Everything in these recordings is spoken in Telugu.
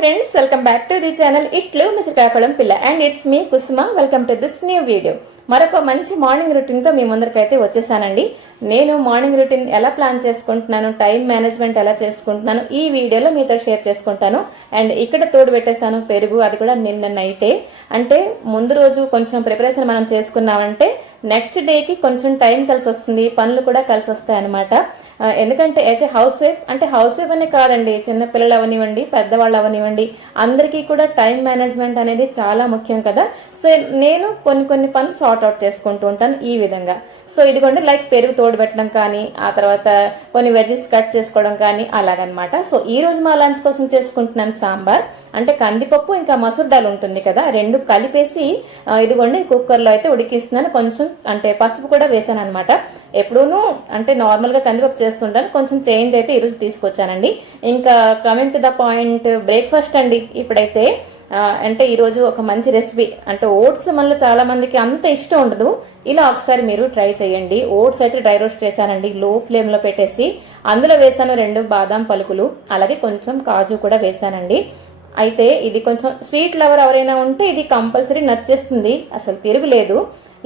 friends, welcome back to the channel Itlu Mr. Kakalam Pilla and it's me Kusuma. Welcome to this new video. మరొక మంచి మార్నింగ్ రొటీన్ తో మీ ముందరికైతే వచ్చేసానండి. నేను మార్నింగ్ రొటీన్ ఎలా ప్లాన్ చేసుకుంటున్నాను, టైం మేనేజ్మెంట్ ఎలా చేసుకుంటున్నాను ఈ వీడియోలో మీతో షేర్ చేసుకుంటాను. అండ్ ఇక్కడ తోడు పెట్టేశాను పెరుగు, అది కూడా నిన్న నైటే. అంటే ముందు రోజు కొంచెం ప్రిపరేషన్ మనం చేసుకున్నామంటే నెక్స్ట్ డేకి కొంచెం టైం కలిసి వస్తుంది, పనులు కూడా కలిసి వస్తాయి అనమాట. ఎందుకంటే యాజ్ ఏ హౌస్ వైఫ్, అంటే హౌస్ వైఫ్ అనే కాదండి, చిన్న పిల్లలు అవనివ్వండి, పెద్దవాళ్ళు అవనివ్వండి, అందరికీ కూడా టైం మేనేజ్మెంట్ అనేది చాలా ముఖ్యం కదా. సో నేను కొన్ని పనులు సార్ట్ అవుట్ చేసుకుంటూ ఉంటాను ఈ విధంగా. సో ఇదిగోండి, లైక్ పెరుగు తోడు పెట్టడం కానీ, ఆ తర్వాత కొన్ని వెజెస్ కట్ చేసుకోవడం కానీ అలాగనమాట. సో ఈ రోజు మా లంచ్ కోసం చేసుకుంటున్నాను సాంబార్. అంటే కందిపప్పు ఇంకా మసూర్ దాల్ ఉంటుంది కదా, రెండు కలిపేసి ఇదిగోండి కుక్కర్లో అయితే ఉడికిస్తున్నాను. కొంచెం అంటే పసుపు కూడా వేసాను అనమాట. ఎప్పుడూనూ అంటే నార్మల్గా కందిపప్పు చేస్తుంటాను, కొంచెం చేంజ్ అయితే ఈరోజు తీసుకొచ్చానండి. ఇంకా coming to the point, breakfast అండి ఇప్పుడైతే. అంటే ఈరోజు ఒక మంచి రెసిపీ, అంటే ఓట్స్ మనలో చాలా మందికి అంత ఇష్టం ఉండదు, ఇలా ఒకసారి మీరు ట్రై చేయండి. ఓట్స్ అయితే డ్రై రోస్ట్ చేశానండి లో ఫ్లేమ్లో పెట్టేసి. అందులో వేసాను 2 బాదాం పలుకులు, అలాగే కొంచెం కాజు కూడా వేసానండి. అయితే ఇది కొంచెం స్వీట్ లవర్ ఎవరైనా ఉంటే ఇది కంపల్సరీ నచ్చేస్తుంది, అసలు తిరుగులేదు.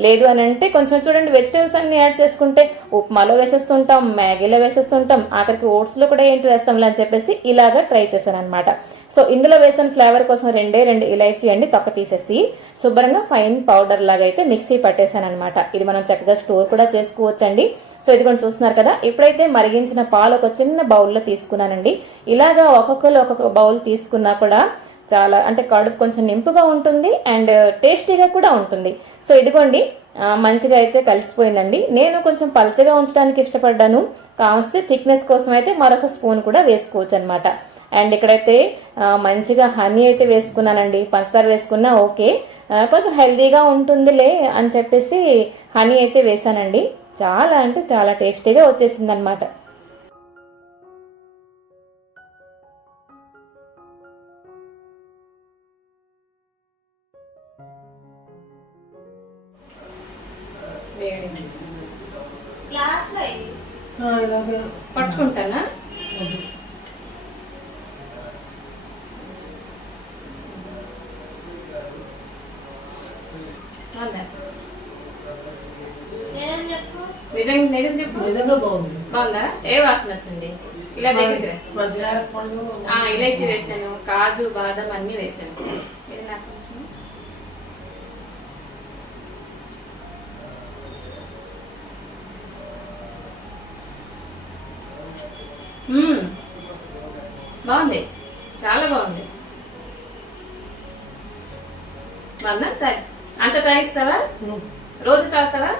లేదు అని అంటే కొంచెం చూడండి, వెజిటేబుల్స్ అన్ని యాడ్ చేసుకుంటే ఉప్మాలో వేసేస్తుంటాం, మ్యాగీలో వేసేస్తుంటాం, ఆఖరికి ఓట్స్లో కూడా ఏంటి వేస్తాంలే అని చెప్పేసి ఇలాగా ట్రై చేశాను అనమాట. సో ఇందులో వేసిన ఫ్లేవర్ కోసం 2 ఇలాచీ అండి తొక్క తీసేసి శుభ్రంగా ఫైన్ పౌడర్ లాగా అయితే మిక్సీ పట్టేశాను అనమాట. ఇది మనం చక్కగా స్టోర్ కూడా చేసుకోవచ్చండి. సో ఇది కూడా చూస్తున్నారు కదా. ఇప్పుడైతే మరిగించిన పాలు ఒక చిన్న బౌల్లో తీసుకున్నానండి. ఇలాగా ఒక్కొక్కరు ఒక్కొక్క బౌల్ తీసుకున్నా కూడా చాలా అంటే కడుపు కొంచెం నింపుగా ఉంటుంది అండ్ టేస్టీగా కూడా ఉంటుంది. సో ఇదిగోండి మంచిగా అయితే కలిసిపోయిందండి. నేను కొంచెం పలచగా ఉంచడానికి ఇష్టపడ్డాను, కావస్తే థిక్నెస్ కోసం అయితే మరొక స్పూన్ కూడా వేసుకోవచ్చు అనమాట. అండ్ ఇక్కడైతే మంచిగా హనీ అయితే వేసుకున్నానండి. పంచదార వేసుకున్నా ఓకే, కొంచెం హెల్దీగా ఉంటుందిలే అని చెప్పేసి హనీ అయితే వేసానండి. చాలా అంటే చాలా టేస్టీగా వచ్చేసింది అనమాట. పట్టుకుంటానా నిజం చెప్పు. బాగుందా? ఏ వాసన వచ్చింది? ఇలా దగ్గర ఇలాచి వేసాను, కాజు బాదం అన్ని వేసాను. బాగుంది, చాలా బాగుంది. అంత తాగిస్తావా? రోజు తాగుతావా?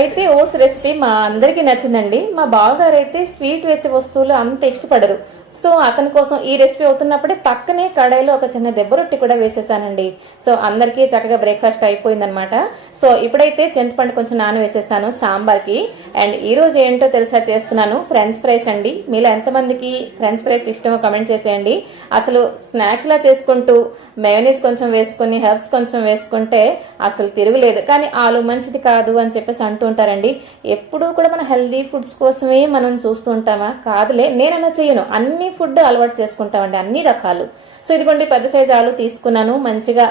అయితే ఓట్స్ రెసిపీ మా అందరికి నచ్చిందండి. మా బావగారు అయితే స్వీట్ వేసే వస్తువులు అంత ఇష్టపడరు. సో అతని కోసం ఈ రెసిపీ అవుతున్నప్పుడే పక్కనే కడాయిలో ఒక చిన్న దెబ్బ రొట్టి కూడా వేసేసానండి. సో అందరికీ చక్కగా బ్రేక్ఫాస్ట్ అయిపోయిందనమాట. సో ఇప్పుడైతే చింతపండు కొంచెం నానవేసేసాను సాంబార్కి. అండ్ ఈ రోజు ఏంటో తెలుసా చేస్తున్నాను, ఫ్రెంచ్ ఫ్రైస్ అండి. మీలో ఎంతమందికి ఫ్రెంచ్ ఫ్రైస్ ఇష్టమో కమెంట్ చేసేయండి. అసలు స్నాక్స్ లా చేసుకుంటూ మయోనీస్ కొంచెం వేసుకుని హెర్బ్స్ కొంచెం వేసుకుంటే అసలు తిరుగులేదు. కానీ ఆలు మంచిది కాదు అని చెప్పేసి అంటూ ఉంటారండి. ఎప్పుడూ కూడా మన హెల్దీ ఫుడ్స్ కోసమే మనం చూస్తూ ఉంటామా? కాదులే, నేను అలా చేయను, అన్ని ఫుడ్ అలవాటు చేసుకుంటామండి, అన్ని రకాలు. సో ఇదిగోండి పెద్ద సైజు ఆలు తీసుకున్నాను, మంచిగా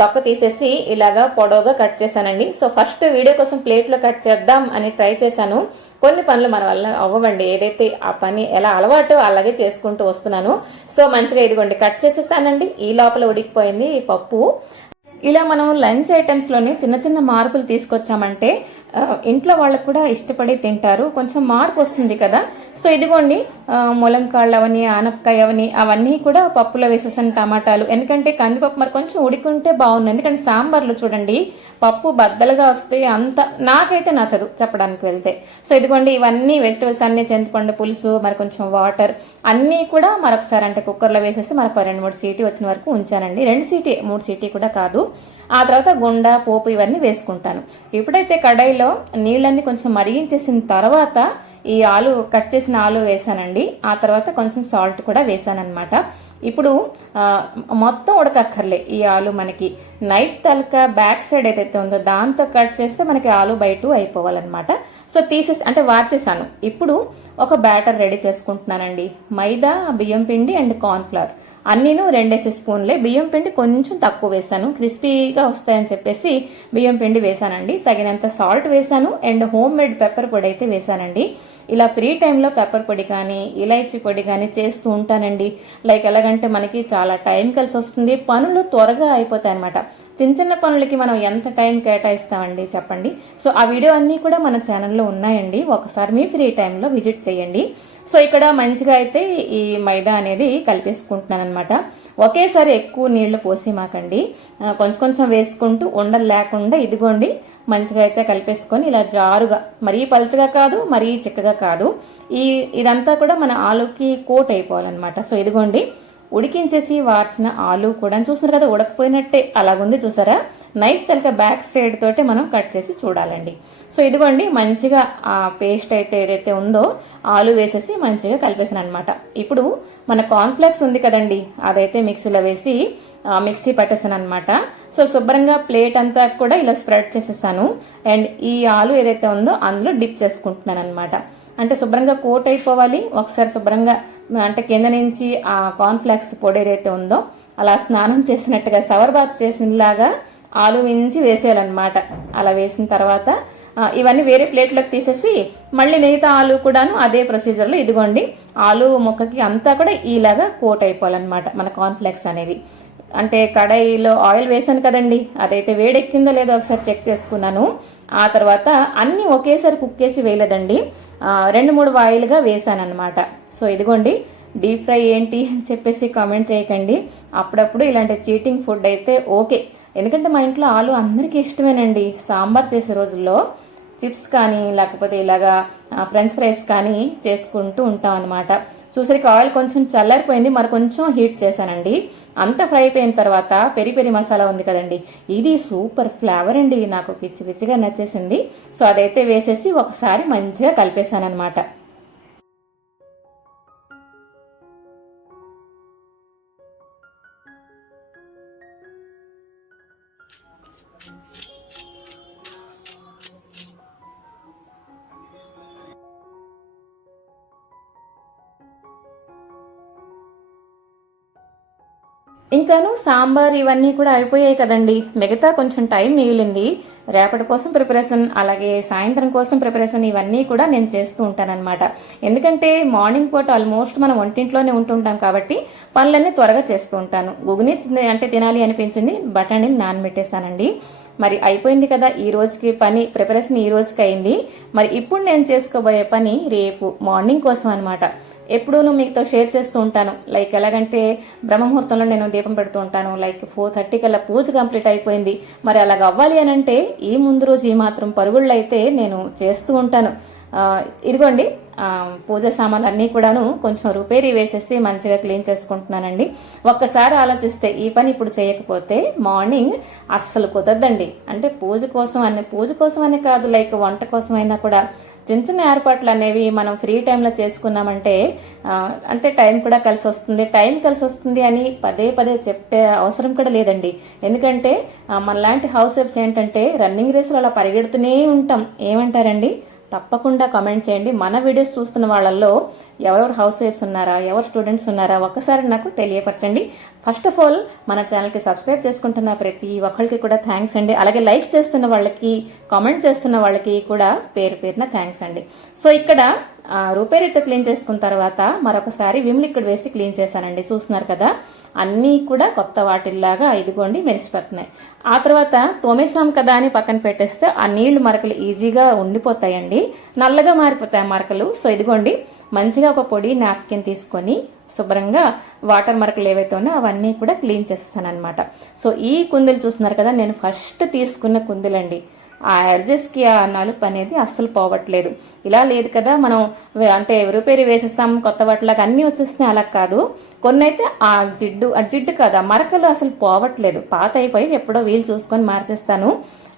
తొక్క తీసేసి ఇలాగా పొడవుగా కట్ చేశానండి. సో ఫస్ట్ వీడియో కోసం ప్లేట్లో కట్ చేద్దాం అని ట్రై చేశాను. కొన్ని పనులు మన వల్ల అవ్వండి, ఏదైతే ఆ పని ఎలా అలవాటు అలాగే చేసుకుంటూ వస్తున్నాను. సో మంచిగా ఇదిగోండి కట్ చేసేసానండి. ఈ లోపల ఉడికిపోయింది ఈ పప్పు. ఇలా మనం లంచ్ ఐటమ్స్లోని చిన్న చిన్న మార్పులు తీసుకొచ్చామంటే ఇంట్లో వాళ్ళకు కూడా ఇష్టపడి తింటారు, కొంచెం మార్పు వస్తుంది కదా. సో ఇదిగోండి ములంకాళ్ళు అవని, ఆనపకాయ అవని, అవన్నీ కూడా పప్పులో వేసేసాను, టమాటాలు. ఎందుకంటే కందిపప్పు మరి కొంచెం ఉడికుంటే బాగుంది. ఎందుకంటే సాంబార్లో చూడండి పప్పు బద్దలుగా వస్తే అంత నాకైతే నచ్చదు చెప్పడానికి వెళ్తే. సో ఇదిగోండి ఇవన్నీ వెజిటబుల్స్ అన్ని, చింతపండు పులుసు, మరి కొంచెం వాటర్ అన్నీ కూడా మరొకసారి అంటే కుక్కర్లో వేసేసి మరొక 2-3 సీటీ వచ్చిన వరకు ఉంచానండి. 2 సీటీ 3 సీటీ కూడా కాదు. ఆ తర్వాత గుండ పోపు ఇవన్నీ వేసుకుంటాను. ఇప్పుడైతే కడాయిలో నీళ్ళన్నీ కొంచెం మరిగించేసిన తర్వాత ఈ ఆలు కట్ చేసిన ఆలు వేసానండి. ఆ తర్వాత కొంచెం సాల్ట్ కూడా వేసానమాట. ఇప్పుడు మొత్తం ఉడకక్కర్లే ఈ ఆలు మనకి నైఫ్ తలక బ్యాక్ సైడ్ ఏదైతే ఉందో దాంతో కట్ చేస్తే మనకి ఆలు బయట అయిపోవాలన్నమాట. సో తీసేసి అంటే వార్చేసాను. ఇప్పుడు ఒక బ్యాటర్ రెడీ చేసుకుంటున్నానండి. మైదా, బియ్యం పిండి అండ్ కార్న్ఫ్లవర్ అన్నీను 2 స్పూన్లే. బియ్యం పిండి కొంచెం తక్కువ వేసాను, క్రిస్పీగా వస్తాయని చెప్పేసి బియ్యం పిండి వేసానండి. తగినంత సాల్ట్ వేసాను అండ్ హోమ్ మేడ్ పెప్పర్ పొడి అయితే వేసానండి. ఇలా ఫ్రీ టైంలో పెప్పర్ పొడి కానీ ఇలైచీ పొడి కానీ చేస్తూ ఉంటానండి. లైక్ ఎలాగంటే మనకి చాలా టైం కలిసి వస్తుంది, పనులు త్వరగా అయిపోతాయి అనమాట. చిన్న చిన్న పనులకి మనం ఎంత టైం కేటాయిస్తామండి చెప్పండి. సో ఆ వీడియో అన్నీ కూడా మన ఛానల్లో ఉన్నాయండి, ఒకసారి మీ ఫ్రీ టైంలో విజిట్ చేయండి. సో ఇక్కడ మంచిగా అయితే ఈ మైదా అనేది కలిపేసుకుంటున్నాను అనమాట. ఒకేసారి ఎక్కువ నీళ్లు పోసి మాకండి, కొంచెం కొంచెం వేసుకుంటూ ఉండలు లేకుండా ఇదిగోండి మంచిగా అయితే కలిపేసుకొని ఇలా జారుగా, మరీ పలుచగా కాదు మరీ చిక్కగా కాదు, ఇదంతా కూడా మన ఆలుకి కోట్ అయిపోవాలన్నమాట. సో ఇదిగోండి ఉడికించేసి వార్చిన ఆలు కూడా చూస్తున్నారు కదా, ఉడకపోయినట్టే అలాగుంది చూసారా. నైఫ్ తలక బ్యాక్ సైడ్ తోటే మనం కట్ చేసి చూడాలండి. సో ఇదిగోండి మంచిగా ఆ పేస్ట్ అయితే ఏదైతే ఉందో ఆలు వేసేసి మంచిగా కలిపేసాను అనమాట. ఇప్పుడు మన కార్న్ఫ్లెక్స్ ఉంది కదండి, అదైతే మిక్సీలో వేసి మిక్సీ పట్టేసాను అనమాట. సో శుభ్రంగా ప్లేట్ అంతా కూడా ఇలా స్ప్రెడ్ చేసేసాను అండ్ ఈ ఆలు ఏదైతే ఉందో అందులో డిప్ చేసుకుంటున్నాను అనమాట. అంటే శుభ్రంగా కోట్ అయిపోవాలి. ఒకసారి శుభ్రంగా అంటే కింద నుంచి ఆ కార్న్ఫ్లెక్స్ పొడి ఏదైతే ఉందో అలా స్నానం చేసినట్టుగా షవర్ బాత్ చేసినలాగా ఆలు మించి వేసేయాలన్నమాట. అలా వేసిన తర్వాత ఇవన్నీ వేరే ప్లేట్లోకి తీసేసి మళ్ళీ మిగతా ఆలు కూడాను అదే ప్రొసీజర్లో ఇదిగోండి ఆలు ముక్కకి అంతా కూడా ఇలాగా కోట్ అయిపోవాలన్నమాట మన కార్న్ఫ్లెక్స్ అనేవి. అంటే కడాయిలో ఆయిల్ వేసాను కదండి, అదైతే వేడెక్కిందో లేదో ఒకసారి చెక్ చేసుకున్నాను. ఆ తర్వాత అన్నీ ఒకేసారి కుక్ చేసి వేయలేదండి, 2-3 వాయిల్గా వేసాను అనమాట. సో ఇదిగోండి డీప్ ఫ్రై ఏంటి అని చెప్పేసి కామెంట్ చేయకండి. అప్పుడప్పుడు ఇలాంటి చీటింగ్ ఫుడ్ అయితే ఓకే, ఎందుకంటే మా ఇంట్లో ఆలు అందరికీ ఇష్టమేనండి. సాంబార్ చేసే రోజుల్లో చిప్స్ కానీ లేకపోతే ఇలాగా ఫ్రెంచ్ ఫ్రైస్ కానీ చేసుకుంటూ ఉంటాం అనమాట. చూసరికి ఆయిల్ కొంచెం చల్లారిపోయింది, మరి కొంచెం హీట్ చేశానండి. అంత ఫ్రై అయిపోయిన తర్వాత పెరి పెరి మసాలా ఉంది కదండి, ఇది సూపర్ ఫ్లేవర్ అండి, నాకు పిచ్చి పిచ్చిగా నచ్చేసింది. సో అదైతే వేసేసి ఒకసారి మంచిగా కలిపేశాను అనమాట. ఇంకాను సాంబార్ ఇవన్నీ కూడా అయిపోయాయి కదండి, మిగతా కొంచెం టైం మిగిలింది. రేపటి కోసం ప్రిపరేషన్ అలాగే సాయంత్రం కోసం ప్రిపరేషన్ ఇవన్నీ కూడా నేను చేస్తూ ఉంటానన్నమాట. ఎందుకంటే మార్నింగ్ పూట ఆల్మోస్ట్ మనం వంటింట్లోనే ఉంటుంటాం కాబట్టి పనులన్నీ త్వరగా చేస్తూ ఉంటాను. గుగుని అంటే తినాలి అనిపించింది, బఠానీని నానబెట్టేశానండి. మరి అయిపోయింది కదా ఈ రోజుకి పని, ప్రిపరేషన్ ఈ రోజుకి అయింది. మరి ఇప్పుడు నేను చేసుకోబోయే పని రేపు మార్నింగ్ కోసం అనమాట. ఎప్పుడూ మీతో షేర్ చేస్తూ ఉంటాను. లైక్ ఎలాగంటే బ్రహ్మముహూర్తంలో నేను దీపం పెడుతూ ఉంటాను. లైక్ 4:30 కల్లా పూజ కంప్లీట్ అయిపోయింది. మరి అలాగ అవ్వాలి అని అంటే ఈ ముందు రోజు ఈ మాత్రం పరుగుళ్ళు అయితే నేను చేస్తూ ఉంటాను. ఇదిగోండి పూజ సామాన్లు అన్నీ కూడాను కొంచెం రిపేరీ వేసేసి మంచిగా క్లీన్ చేసుకుంటున్నానండి. ఒక్కసారి ఆలోచిస్తే ఈ పని ఇప్పుడు చేయకపోతే మార్నింగ్ అస్సలు కుదరదండి. అంటే పూజ కోసం అనే కాదు, లైక్ వంట కోసం అయినా కూడా చిన్న చిన్న ఏర్పాట్లు అనేవి మనం ఫ్రీ టైంలో చేసుకున్నామంటే అంటే టైం కూడా కలిసి వస్తుంది అని పదే పదే చెప్పే అవసరం కూడా లేదండి. ఎందుకంటే మనలాంటి హౌస్ వైఫ్స్ ఏంటంటే రన్నింగ్ రేసులు అలా పరిగెడుతూనే ఉంటాం. ఏమంటారండి? తప్పకుండా కామెంట్ చేయండి. మన వీడియోస్ చూస్తున్న వాళ్ళల్లో ఎవరెవరు హౌస్ వైఫ్స్ ఉన్నారా, ఎవరు స్టూడెంట్స్ ఉన్నారా ఒక్కసారి నాకు తెలియపరచండి. ఫస్ట్ ఆఫ్ ఆల్ మన ఛానల్కి సబ్స్క్రైబ్ చేసుకుంటున్న ప్రతి ఒక్కరికి కూడా థ్యాంక్స్ అండి. అలాగే లైక్ చేస్తున్న వాళ్ళకి, కామెంట్ చేస్తున్న వాళ్ళకి కూడా పేరు పేరున థ్యాంక్స్ అండి. సో ఇక్కడ రూపేరీతో క్లీన్ చేసుకున్న తర్వాత మరొకసారి విమ్ లిక్విడ్ వేసి క్లీన్ చేశానండి. చూస్తున్నారు కదా, అన్నీ కూడా కొత్త వాటిల్లాగా ఇదిగోండి మెరిసిపోతున్నాయి. ఆ తర్వాత తోమేసాం కదా అని పక్కన పెట్టేస్తే ఆ నీళ్లు మరకలు ఈజీగా ఉండిపోతాయండి, నల్లగా మారిపోతాయి మరకలు. సో ఇదిగోండి మంచిగా ఒక పొడి నాప్కిన్ తీసుకొని శుభ్రంగా వాటర్ మరకలు ఏవైతే ఉన్నాయో అవన్నీ కూడా క్లీన్ చేసేస్తాను అనమాట. సో ఈ కుందులు చూస్తున్నారు కదా, నేను ఫస్ట్ తీసుకున్న కుందులండి. ఆ ఎడ్జెస్కి ఆ నలుపు అనేది అస్సలు పోవట్లేదు. ఇలా లేదు కదా, మనం అంటే రిపేర్ వేసేస్తాం కొత్త బట్టలకు అన్నీ వచ్చేస్తున్నాయి, అలా కాదు. కొన్ని అయితే ఆ జిడ్డు కాదు, ఆ మరకలు అసలు పోవట్లేదు. పాత అయిపోయి ఎప్పుడో వీలు చూసుకొని మార్చేస్తాను.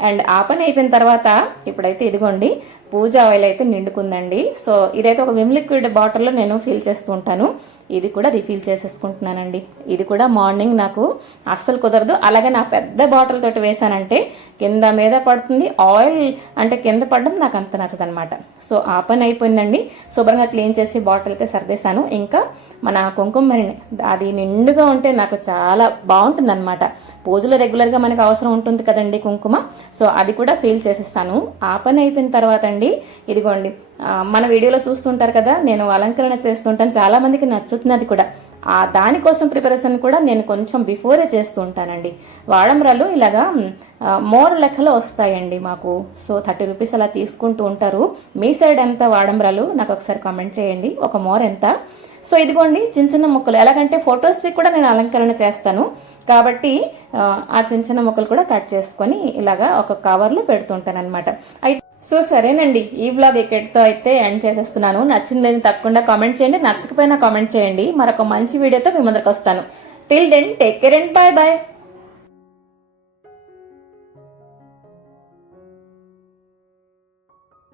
అండ్ ఆ పని అయిపోయిన తర్వాత ఇప్పుడైతే ఇదిగోండి పూజ ఆయిల్ అయితే నిండుకుందండి. సో ఇదైతే ఒక విమ్ లిక్విడ్ బాటిల్లో నేను ఫిల్ చేస్తూ ఉంటాను. ఇది కూడా రీఫిల్ చేసేసుకుంటున్నానండి. ఇది కూడా మార్నింగ్ నాకు అస్సలు కుదరదు. అలాగే నా పెద్ద బాటిల్ తోటి వేసానంటే కింద మీద పడుతుంది. ఆయిల్ అంటే కింద పడడం నాకు అంత నచ్చదనమాట. సో ఆ పని అయిపోయిందండి. శుభ్రంగా క్లీన్ చేసి బాటిల్ అయితే సర్దేశాను. ఇంకా మన కుంకుమ అది నిండుగా ఉంటే నాకు చాలా బాగుంటుంది అనమాట. పూజలో రెగ్యులర్గా మనకు అవసరం ఉంటుంది కదండి కుంకుమ. సో అది కూడా ఫీల్ చేసేస్తాను. ఆ పని అయిపోయిన తర్వాత అండి ఇదిగోండి మన వీడియోలో చూస్తుంటారు కదా, నేను అలంకరణ చేస్తుంటాను, చాలా మందికి నచ్చుతున్నది కూడా. ఆ దానికోసం ప్రిపరేషన్ కూడా నేను కొంచెం బిఫోరే చేస్తూ ఉంటానండి. వాడంబరాలు ఇలాగా మోర్ లెక్కలో వస్తాయండి మాకు. సో 30 రూపీస్ అలా తీసుకుంటూ ఉంటారు. మీ సైడ్ ఎంత వాడంబరాలు నాకు ఒకసారి కామెంట్ చేయండి, ఒక మోర్ ఎంత. సో ఇదిగోండి చిన్న చిన్న ముక్కలు, ఎలాగంటే ఫొటోస్కి కూడా నేను అలంకరణ చేస్తాను కాబట్టి ఆ చిన్న చిన్న ముక్కలు కూడా కట్ చేసుకొని ఇలాగా ఒక కవర్లో పెడుతుంటాను అనమాట. సో సరేనండి, ఈ వ్లాగ్ ఇక్కడితో అయితే ఎండ్ చేసేస్తున్నాను. నచ్చిందని తప్పకుండా కామెంట్ చేయండి, నచ్చకపోయినా కామెంట్ చేయండి. మరొక మంచి వీడియోతో మీ ముందరికి వస్తాను. Till then take care and bye bye.